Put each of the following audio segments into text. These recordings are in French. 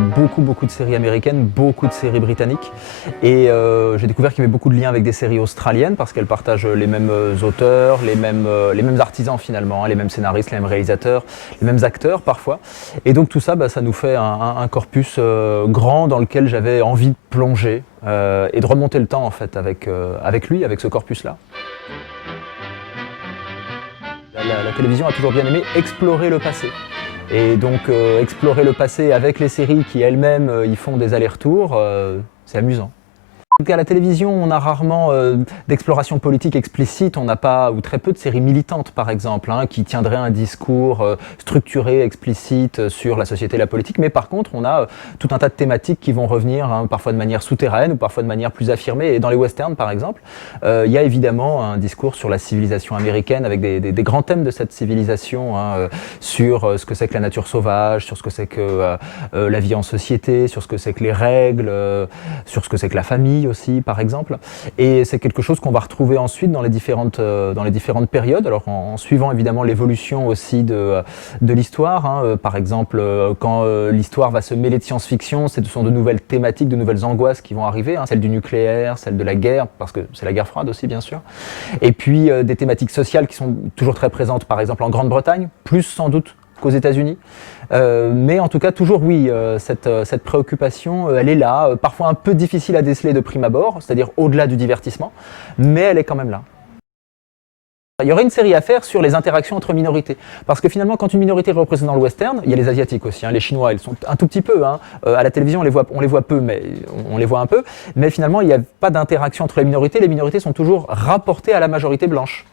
Beaucoup de séries américaines, beaucoup de séries britanniques. Et j'ai découvert qu'il y avait beaucoup de liens avec des séries australiennes parce qu'elles partagent les mêmes auteurs, les mêmes artisans finalement, hein, les mêmes scénaristes, les mêmes réalisateurs, les mêmes acteurs parfois. Et donc tout ça, ça nous fait un corpus grand dans lequel j'avais envie de plonger et de remonter le temps en fait avec lui, avec ce corpus-là. La télévision a toujours bien aimé explorer le passé. Et donc explorer le passé avec les séries qui elles-mêmes y font des allers-retours, c'est amusant. À la télévision, on a rarement d'exploration politique explicite, on n'a pas, ou très peu de séries militantes par exemple, hein, qui tiendraient un discours structuré, explicite sur la société et la politique, mais par contre on a tout un tas de thématiques qui vont revenir, hein, parfois de manière souterraine ou parfois de manière plus affirmée, et dans les westerns par exemple, il y a évidemment un discours sur la civilisation américaine avec des grands thèmes de cette civilisation, hein, sur ce que c'est que la nature sauvage, sur ce que c'est que la vie en société, sur ce que c'est que les règles, sur ce que c'est que la famille aussi, par exemple. Et c'est quelque chose qu'on va retrouver ensuite dans les différentes périodes, alors en suivant évidemment l'évolution aussi de l'histoire. Hein. Par exemple, quand l'histoire va se mêler de science-fiction, ce sont de nouvelles thématiques, de nouvelles angoisses qui vont arriver, hein. Celle du nucléaire, celle de la guerre, parce que c'est la guerre froide aussi, bien sûr. Et puis des thématiques sociales qui sont toujours très présentes, par exemple en Grande-Bretagne, plus sans doute qu'aux États-Unis. Mais en tout cas, toujours oui, cette préoccupation, elle est là, parfois un peu difficile à déceler de prime abord, c'est-à-dire au-delà du divertissement, mais elle est quand même là. Il y aurait une série à faire sur les interactions entre minorités. Parce que finalement, quand une minorité est représentée dans le western, il y a les Asiatiques aussi, hein, les Chinois, ils sont un tout petit peu. Hein, à la télévision, on les voit peu, mais on les voit un peu. Mais finalement, il n'y a pas d'interaction entre les minorités sont toujours rapportées à la majorité blanche.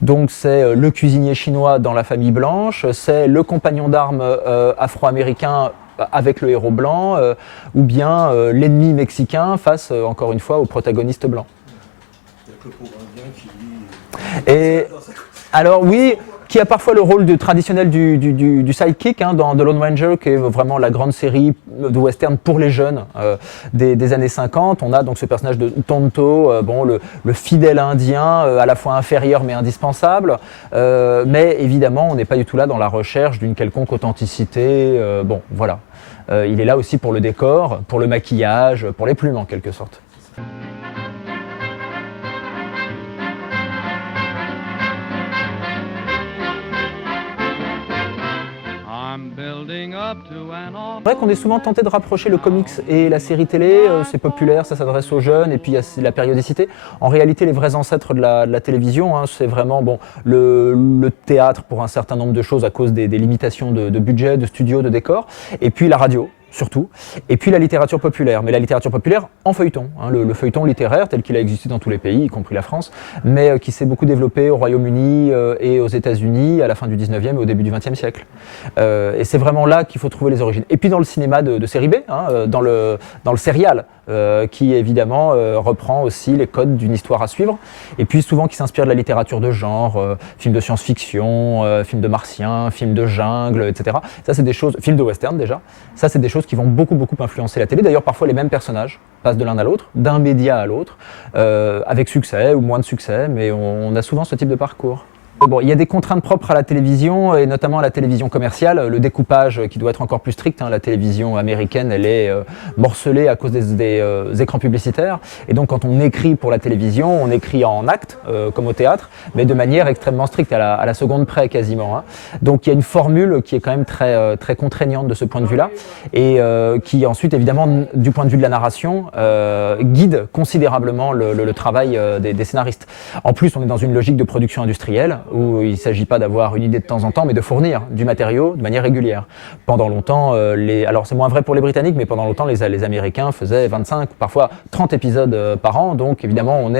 Donc c'est le cuisinier chinois dans la famille blanche, c'est le compagnon d'armes afro-américain avec le héros blanc, ou bien l'ennemi mexicain face, encore une fois, au protagoniste blanc. Et alors oui, qui a parfois le rôle traditionnel du sidekick, hein, dans The Lone Ranger, qui est vraiment la grande série de western pour les jeunes des années 50. On a donc ce personnage de Tonto, le fidèle indien, à la fois inférieur mais indispensable. Mais évidemment, on n'est pas du tout là dans la recherche d'une quelconque authenticité. Bon, voilà. Il est là aussi pour le décor, pour le maquillage, pour les plumes en quelque sorte. C'est vrai qu'on est souvent tenté de rapprocher le comics et la série télé, c'est populaire, ça s'adresse aux jeunes, et puis il y a la périodicité. En réalité, les vrais ancêtres de la télévision, hein, c'est vraiment le théâtre pour un certain nombre de choses à cause des limitations de budget, de studio, de décors, et puis la radio. Surtout, et puis la littérature populaire, mais la littérature populaire en feuilleton, hein, le feuilleton littéraire tel qu'il a existé dans tous les pays, y compris la France, mais qui s'est beaucoup développé au Royaume-Uni et aux États-Unis à la fin du 19e et au début du 20e siècle. Et c'est vraiment là qu'il faut trouver les origines. Et puis dans le cinéma de série B, hein, dans le serial, qui évidemment reprend aussi les codes d'une histoire à suivre, et puis souvent qui s'inspire de la littérature de genre, films de science-fiction, films de martiens, films de jungle, etc. Ça c'est des choses, films de western déjà, ça c'est des choses qui vont beaucoup influencer la télé. D'ailleurs parfois les mêmes personnages passent de l'un à l'autre, d'un média à l'autre, avec succès ou moins de succès, mais on a souvent ce type de parcours. Bon, il y a des contraintes propres à la télévision, et notamment à la télévision commerciale, le découpage qui doit être encore plus strict, hein. La télévision américaine, elle est morcelée à cause des écrans publicitaires, et donc quand on écrit pour la télévision, on écrit en actes, comme au théâtre, mais de manière extrêmement stricte, à la seconde près quasiment, hein. Donc il y a une formule qui est quand même très contraignante de ce point de vue-là, et qui ensuite, évidemment, du point de vue de la narration, guide considérablement le travail des scénaristes. En plus, on est dans une logique de production industrielle, où il ne s'agit pas d'avoir une idée de temps en temps, mais de fournir du matériau de manière régulière. Pendant longtemps, alors c'est moins vrai pour les Britanniques, mais pendant longtemps, les Américains faisaient 25, parfois 30 épisodes par an, donc évidemment,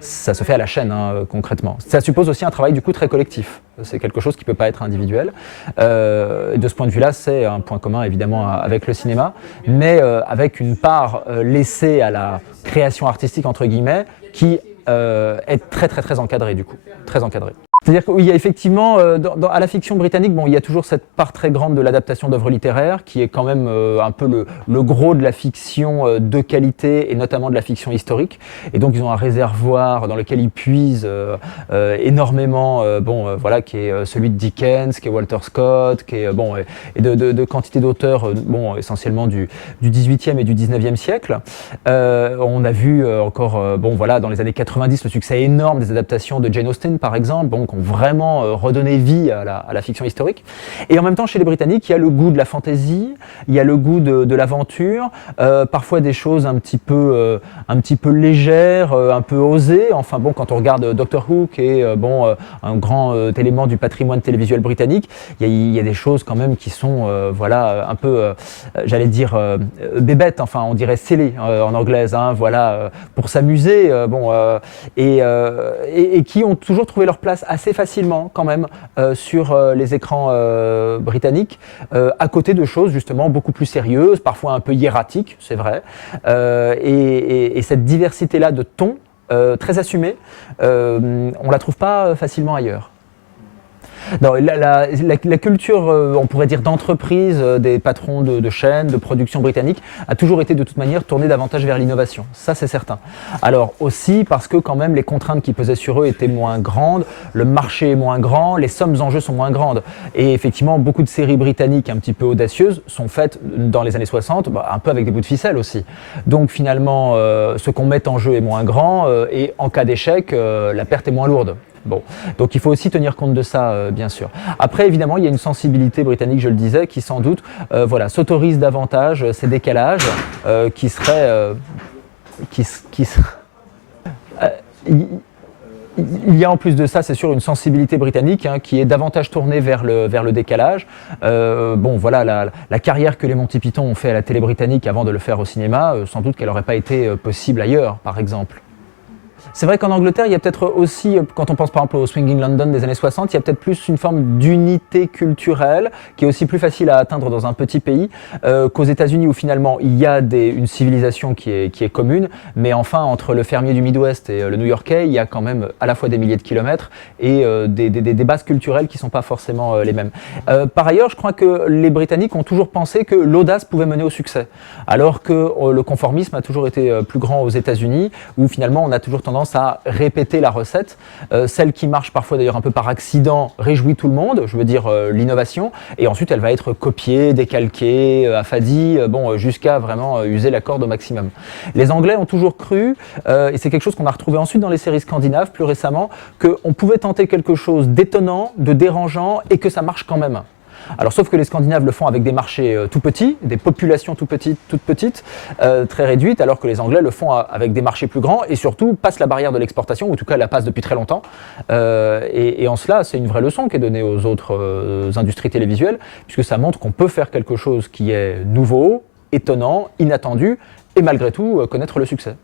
ça se fait à la chaîne, hein, concrètement. Ça suppose aussi un travail du coup très collectif. C'est quelque chose qui ne peut pas être individuel. De ce point de vue-là, c'est un point commun évidemment avec le cinéma, mais avec une part laissée à la création artistique, entre guillemets, qui est très encadrée du coup, très encadrée. C'est-à-dire qu'il y a effectivement, à la fiction britannique, bon, il y a toujours cette part très grande de l'adaptation d'œuvres littéraires, qui est quand même un peu le gros de la fiction de qualité, et notamment de la fiction historique. Et donc ils ont un réservoir dans lequel ils puisent énormément, voilà, qui est celui de Dickens, qui est Walter Scott, qui est, et de quantité d'auteurs, essentiellement du 18e et du 19e siècle. On a vu encore, voilà, dans les années 90, le succès énorme des adaptations de Jane Austen, par exemple, qui ont vraiment redonné vie à la fiction historique. Et en même temps, chez les Britanniques, il y a le goût de la fantaisie, il y a le goût de l'aventure, parfois des choses un petit peu légères, un peu osées. Enfin bon, quand on regarde Doctor Who, qui est un grand élément du patrimoine télévisuel britannique, il y a des choses quand même qui sont voilà, un peu, j'allais dire, bébêtes, enfin on dirait silly en anglaise, hein, voilà, pour s'amuser, et qui ont toujours trouvé leur place assez facilement quand même sur les écrans britanniques, à côté de choses justement beaucoup plus sérieuses, parfois un peu hiératiques, c'est vrai, et cette diversité-là de tons, très assumée, on la trouve pas facilement ailleurs. Non, la culture, on pourrait dire, d'entreprise des patrons de chaînes, de production britanniques, a toujours été de toute manière tournée davantage vers l'innovation. Ça, c'est certain. Alors aussi parce que quand même les contraintes qui pesaient sur eux étaient moins grandes, le marché est moins grand, les sommes en jeu sont moins grandes. Et effectivement, beaucoup de séries britanniques un petit peu audacieuses sont faites dans les années 60, un peu avec des bouts de ficelle aussi. Donc finalement, ce qu'on met en jeu est moins grand, et en cas d'échec, la perte est moins lourde. Bon, donc il faut aussi tenir compte de ça, bien sûr. Après, évidemment, il y a une sensibilité britannique, je le disais, qui sans doute voilà, s'autorise davantage ces décalages qui seraient... il y a en plus de ça, c'est sûr, une sensibilité britannique qui est davantage tournée vers le décalage. Voilà, la carrière que les Monty Python ont fait à la télé britannique avant de le faire au cinéma, sans doute qu'elle n'aurait pas été possible ailleurs, par exemple. C'est vrai qu'en Angleterre, il y a peut-être aussi, quand on pense par exemple au Swinging London des années 60, il y a peut-être plus une forme d'unité culturelle qui est aussi plus facile à atteindre dans un petit pays qu'aux États-Unis où finalement il y a une civilisation qui est commune, mais enfin entre le fermier du Midwest et le New-Yorkais, il y a quand même à la fois des milliers de kilomètres et des bases culturelles qui ne sont pas forcément les mêmes. Par ailleurs, je crois que les Britanniques ont toujours pensé que l'audace pouvait mener au succès, alors que le conformisme a toujours été plus grand aux États-Unis, où finalement on a toujours tendance à répéter la recette, celle qui marche parfois d'ailleurs un peu par accident réjouit tout le monde, je veux dire l'innovation, et ensuite elle va être copiée, décalquée, affadie, jusqu'à vraiment user la corde au maximum. Les Anglais ont toujours cru, et c'est quelque chose qu'on a retrouvé ensuite dans les séries scandinaves plus récemment, qu'on pouvait tenter quelque chose d'étonnant, de dérangeant, et que ça marche quand même. Alors, sauf que les Scandinaves le font avec des marchés tout petits, des populations toutes petites, très réduites, alors que les Anglais le font avec des marchés plus grands et surtout passent la barrière de l'exportation, ou en tout cas la passent depuis très longtemps. Et en cela, c'est une vraie leçon qui est donnée aux autres industries télévisuelles, puisque ça montre qu'on peut faire quelque chose qui est nouveau, étonnant, inattendu, et malgré tout connaître le succès.